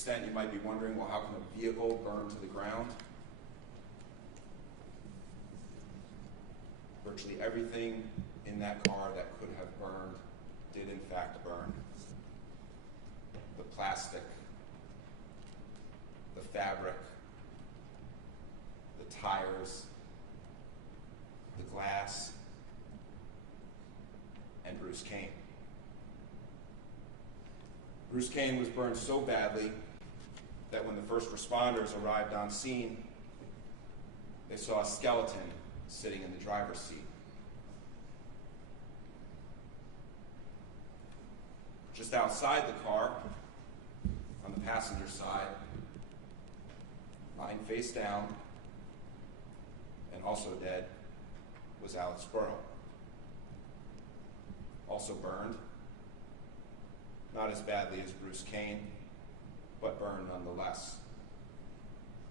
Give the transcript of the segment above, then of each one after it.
extent you might be wondering, well, how can a vehicle burn to the ground? Virtually everything in that car that could have burned did in fact burn. The plastic, the fabric, the tires, the glass, and Bruce Kane. Bruce Kane was burned so badly that when the first responders arrived on scene, they saw a skeleton sitting in the driver's seat. Just outside the car, on the passenger side, lying face down, and also dead, was Alex Burrow. Also burned, not as badly as Bruce Kane, but burned nonetheless.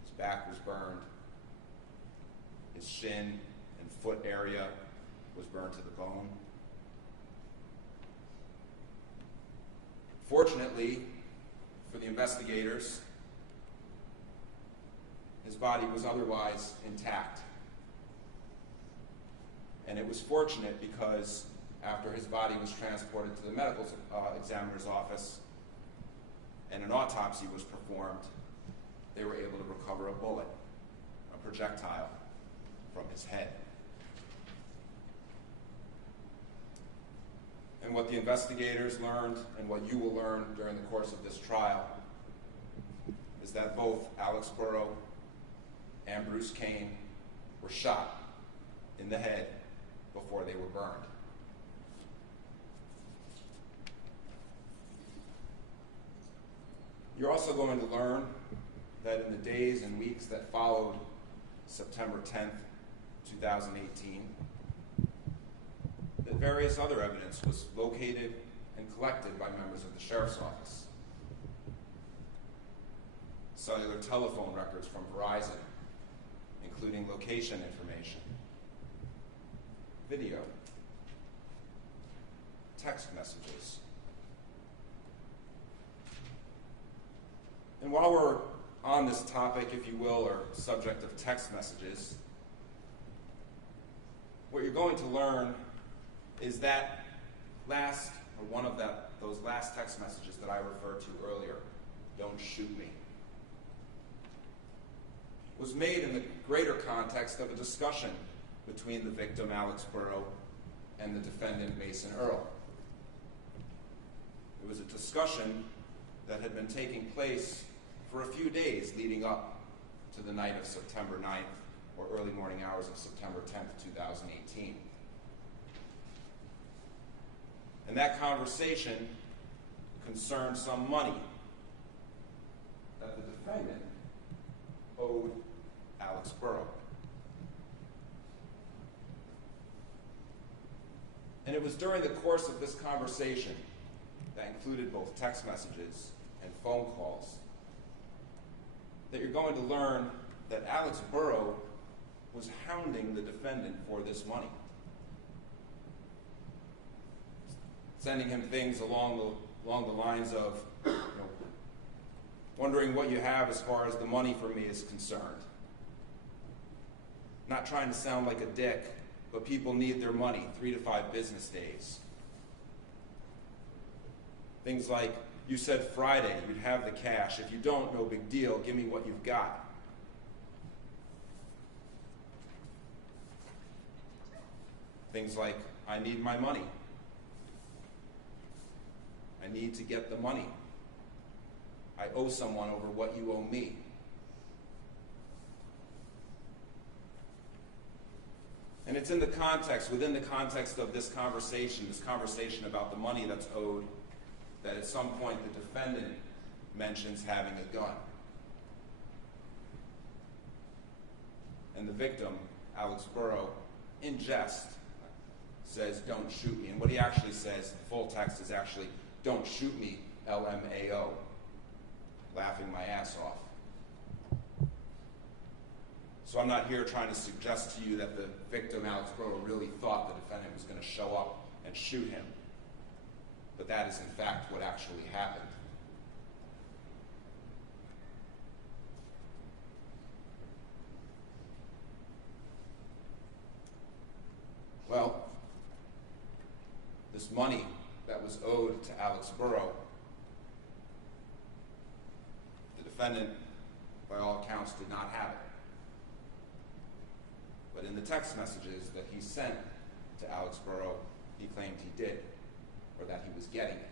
His back was burned, his shin and foot area was burned to the bone. Fortunately, for the investigators, his body was otherwise intact. And it was fortunate because after his body was transported to the medical examiner's office and an autopsy was performed, they were able to recover a bullet, a projectile, from his head. And what the investigators learned and what you will learn during the course of this trial is that both Alex Burrow and Bruce Kane were shot in the head before they were burned. You're also going to learn that in the days and weeks that followed September 10th, 2018, that various other evidence was located and collected by members of the Sheriff's Office. Cellular telephone records from Verizon, including location information, video, text messages. And while we're on this topic, if you will, or subject of text messages, what you're going to learn is that those last text messages that I referred to earlier, "Don't shoot me," was made in the greater context of a discussion between the victim, Alex Burrow, and the defendant, Mason Earle. It was a discussion that had been taking place for a few days leading up to the night of September 9th or early morning hours of September 10th, 2018. And that conversation concerned some money that the defendant owed Alex Burrow. And it was during the course of this conversation that included both text messages and phone calls that you're going to learn that Alex Burrow was hounding the defendant for this money, sending him things along the lines of, wondering what you have as far as the money for me is concerned. Not trying to sound like a dick, but people need their money 3 to 5 business days. Things like, "You said Friday you'd have the cash. If you don't, no big deal. Give me what you've got." Things like, "I need my money. I need to get the money. I owe someone over what you owe me." And it's in the context, within the context of this conversation about the money that's owed, that at some point the defendant mentions having a gun. And the victim, Alex Burrow, in jest, says, "Don't shoot me." And what he actually says, the full text is actually, "Don't shoot me, LMAO," laughing my ass off. So I'm not here trying to suggest to you that the victim, Alex Burrow, really thought the defendant was going to show up and shoot him. But that is in fact what actually happened. money that was owed to Alex Burrow. The defendant, by all accounts, did not have it. But in the text messages that he sent to Alex Burrow, he claimed he did, or that he was getting it.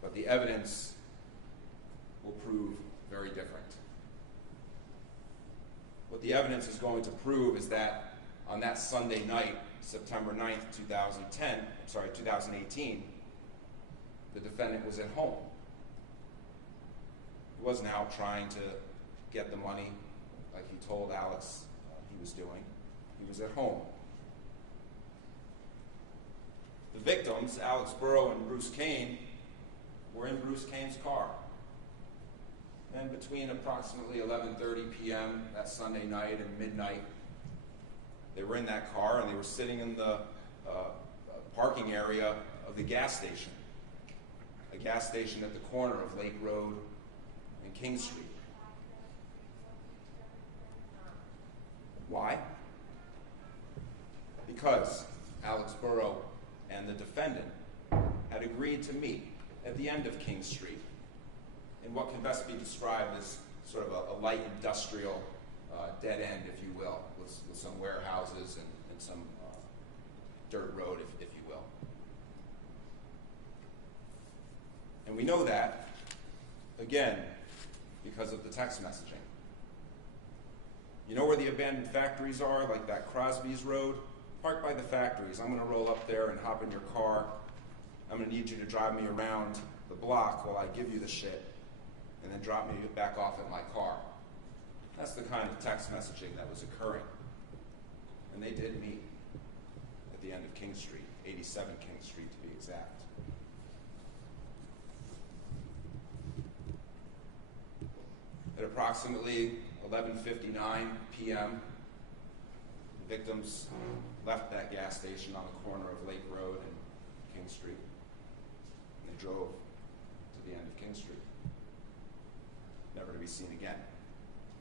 But the evidence will prove very different. What the evidence is going to prove is that on that Sunday night, September 9th, 2018, the defendant was at home. He wasn't out trying to get the money like he told Alex he was doing. He was at home. The victims, Alex Burrow and Bruce Kane, were in Bruce Kane's car. And between approximately 11:30 p.m. that Sunday night and midnight, they were in that car and they were sitting in the parking area of the gas station, a gas station at the corner of Lake Road and King Street. Why? Because Alex Burrow and the defendant had agreed to meet at the end of King Street in what can best be described as sort of a light industrial dead end, if you will, with some warehouses and some dirt road, if you will. And we know that, again, because of the text messaging. You know where the abandoned factories are, like that Crosby's Road? Park by the factories. I'm going to roll up there and hop in your car. I'm going to need you to drive me around the block while I give you the shit, and then drop me back off at my car. That's the kind of text messaging that was occurring. And they did meet at the end of King Street, 87 King Street to be exact. At approximately 11:59 p.m., the victims left that gas station on the corner of Lake Road and King Street, and they drove to the end of King Street, never to be seen again,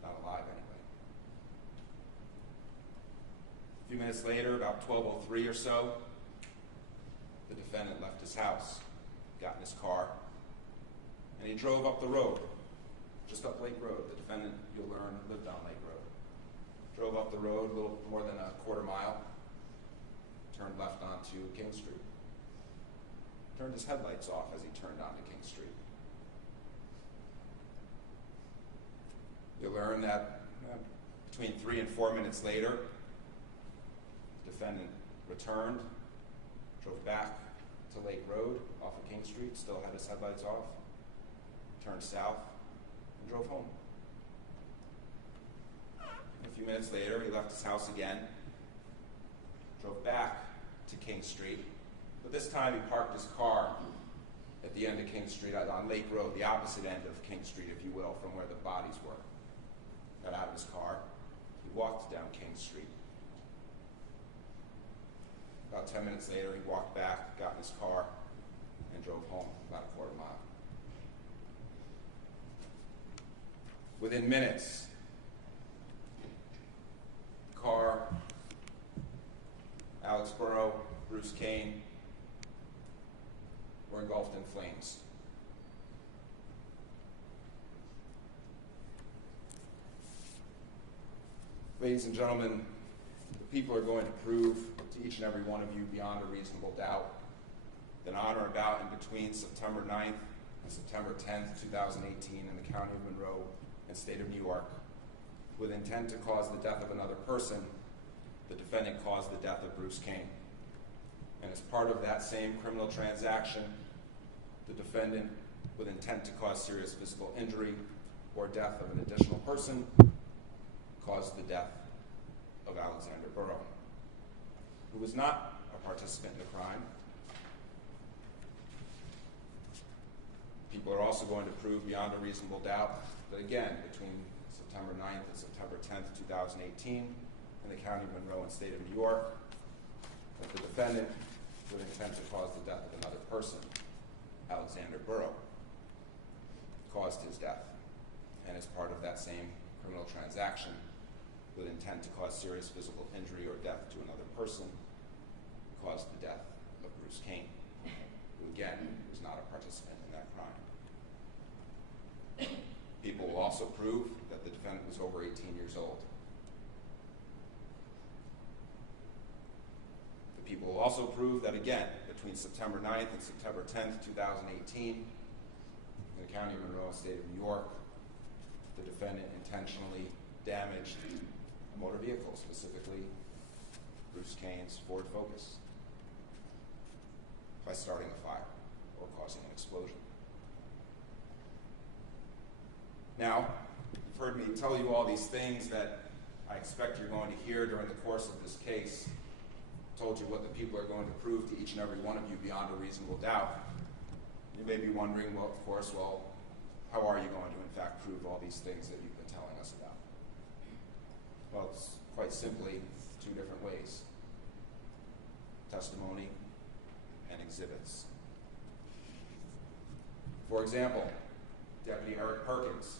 not alive anyway. A few minutes later, about 12:03 or so, the defendant left his house, got in his car, and he drove up the road, just up Lake Road. The defendant, you'll learn, lived on Lake Road. Drove up the road a little more than a quarter mile, turned left onto King Street. Turned his headlights off as he turned onto King Street. You'll learn that between 3 and 4 minutes later, the defendant returned, drove back to Lake Road off of King Street, still had his headlights off, turned south, and drove home. A few minutes later, he left his house again, drove back to King Street, but this time he parked his car at the end of King Street on Lake Road, the opposite end of King Street, if you will, from where the bodies were. Got out of his car, he walked down King Street. About 10 minutes later, he walked back, got in his car, and drove home about a quarter mile. Within minutes, the car, Alex Burrow, Bruce Kane, were engulfed in flames. Ladies and gentlemen, the people are going to prove to each and every one of you beyond a reasonable doubt that on or about in between September 9th and September 10th, 2018 in the county of Monroe and state of New York, with intent to cause the death of another person, the defendant caused the death of Bruce Kane. And as part of that same criminal transaction, the defendant, with intent to cause serious physical injury or death of an additional person, caused the death of Alexander Burrow, who was not a participant in the crime. People are also going to prove beyond a reasonable doubt that, again, between September 9th and September 10th, 2018, in the county of Monroe and state of New York, that the defendant, with intent to cause the death of another person, Alexander Burrow, caused his death, and as part of that same criminal transaction, with intent to cause serious physical injury or death to another person, caused the death of Bruce Kane, who again was not a participant in that crime. People will also prove that the defendant was over 18 years old. The people will also prove that, again, between September 9th and September 10th, 2018, in the County of Monroe, State of New York, the defendant intentionally damaged a motor vehicle, specifically Bruce Kane's Ford Focus, by starting a fire or causing an explosion. Now, you've heard me tell you all these things that I expect you're going to hear during the course of this case. I told you what the people are going to prove to each and every one of you beyond a reasonable doubt. You may be wondering, well, of course, how are you going to, in fact, prove all these things that you've been telling us about? Well, it's quite simply two different ways: testimony and exhibits. For example, Deputy Eric Perkins,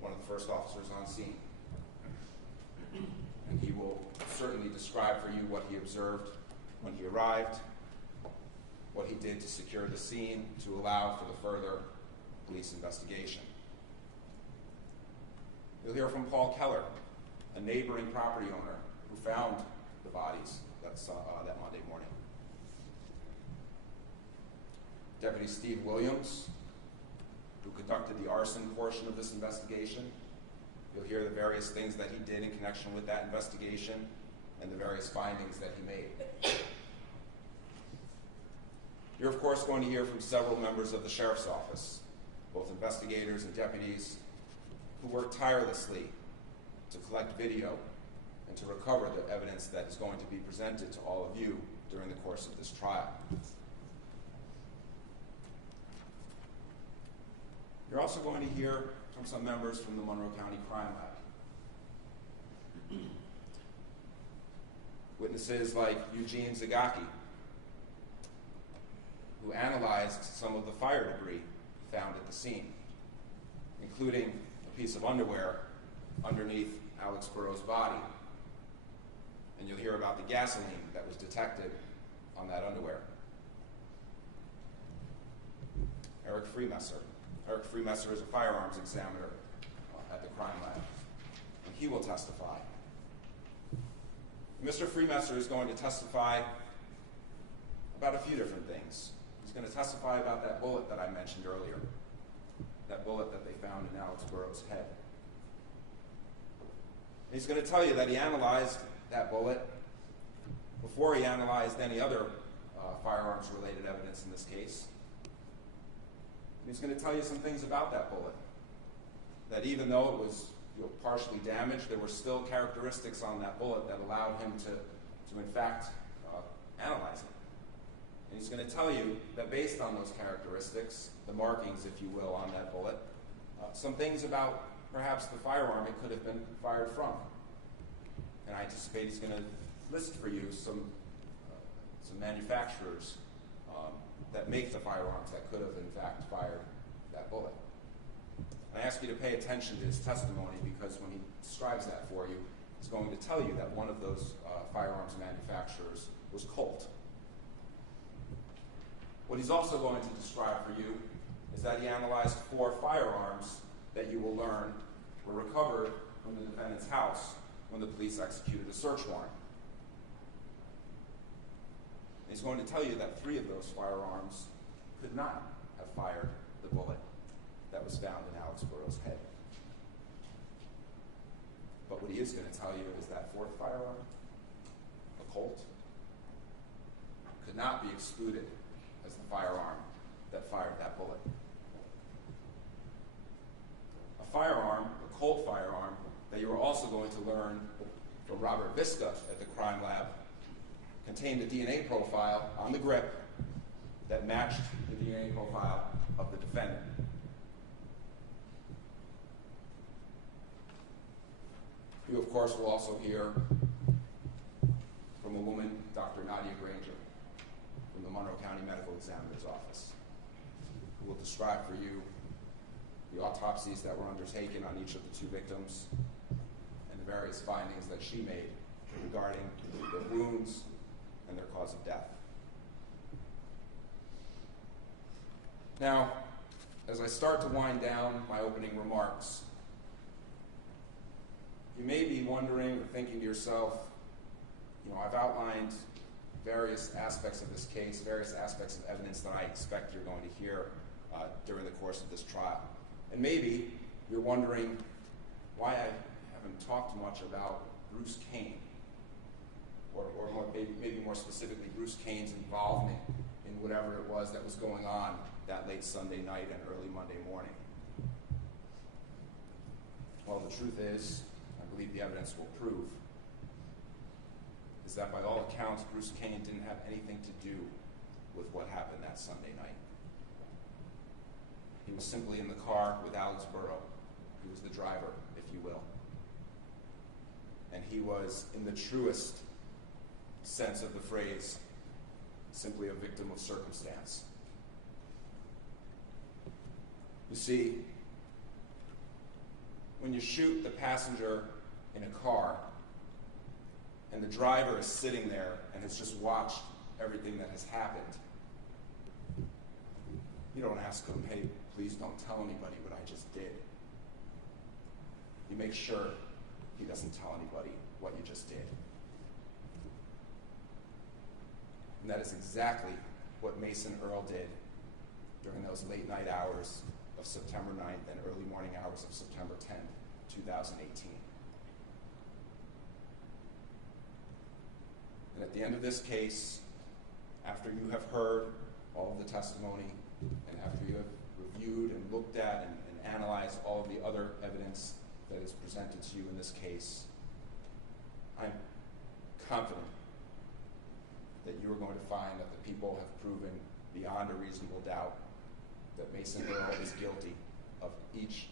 one of the first officers on scene, and he will certainly describe for you what he observed when he arrived, what he did to secure the scene to allow for the further police investigation. You'll hear from Paul Keller, a neighboring property owner who found the bodies that Monday morning. Deputy Steve Williams, who conducted the arson portion of this investigation. You'll hear the various things that he did in connection with that investigation and the various findings that he made. You're, of course, going to hear from several members of the Sheriff's Office, both investigators and deputies, who worked tirelessly to collect video and to recover the evidence that is going to be presented to all of you during the course of this trial. You're also going to hear from some members from the Monroe County Crime Lab. Witnesses like Eugene Zagaki, who analyzed some of the fire debris found at the scene, including a piece of underwear underneath Alex Burrow's body. And you'll hear about the gasoline that was detected on that underwear. Eric Freemesser. Eric Freemesser is a firearms examiner at the crime lab, and he will testify. Mr. Freemesser is going to testify about a few different things. He's going to testify about that bullet that I mentioned earlier, that bullet that they found in Alex Burrow's head. He's going to tell you that he analyzed that bullet before he analyzed any other firearms-related evidence in this case. He's going to tell you some things about that bullet, that even though it was partially damaged, there were still characteristics on that bullet that allowed him to in fact, analyze it. And he's going to tell you that based on those characteristics, the markings, if you will, on that bullet, some things about perhaps the firearm it could have been fired from. And I anticipate he's going to list for you some manufacturers that make the firearms that could have, in fact, fired that bullet. I ask you to pay attention to his testimony because when he describes that for you, he's going to tell you that one of those firearms manufacturers was Colt. What he's also going to describe for you is that he analyzed 4 firearms that you will learn were recovered from the defendant's house when the police executed a search warrant. He's going to tell you that 3 of those firearms could not have fired the bullet that was found in Alex Burrow's head. But what he is going to tell you is that 4th firearm, a Colt, could not be excluded as the firearm that fired that bullet. A firearm, a Colt firearm, that you are also going to learn from Robert Visca at the crime lab, contained a DNA profile on the grip that matched the DNA profile of the defendant. You, of course, will also hear from a woman, Dr. Nadia Granger, from the Monroe County Medical Examiner's Office, who will describe for you the autopsies that were undertaken on each of the 2 victims and the various findings that she made regarding the wounds and their cause of death. Now, as I start to wind down my opening remarks, you may be wondering or thinking to yourself, I've outlined various aspects of this case, various aspects of evidence that I expect you're going to hear during the course of this trial. And maybe you're wondering why I haven't talked much about Bruce Kane, or maybe more specifically, Bruce Kane's involvement in whatever it was that was going on that late Sunday night and early Monday morning. Well, the truth is, I believe the evidence will prove, is that by all accounts, Bruce Kane didn't have anything to do with what happened that Sunday night. He was simply in the car with Alex Burrow. He was the driver, if you will. And he was, in the truest sense of the phrase, simply a victim of circumstance. You see, when you shoot the passenger in a car and the driver is sitting there and has just watched everything that has happened, you don't ask him, hey, please don't tell anybody what I just did. You make sure he doesn't tell anybody what you just did. And that is exactly what Mason Earle did during those late night hours of September 9th and early morning hours of September 10th, 2018. And at the end of this case, after you have heard all of the testimony, and after you have reviewed and looked at and analyzed all of the other evidence that is presented to you in this case, I'm confident that you are going to find that the people have proven beyond a reasonable doubt that Mason Earle is guilty of each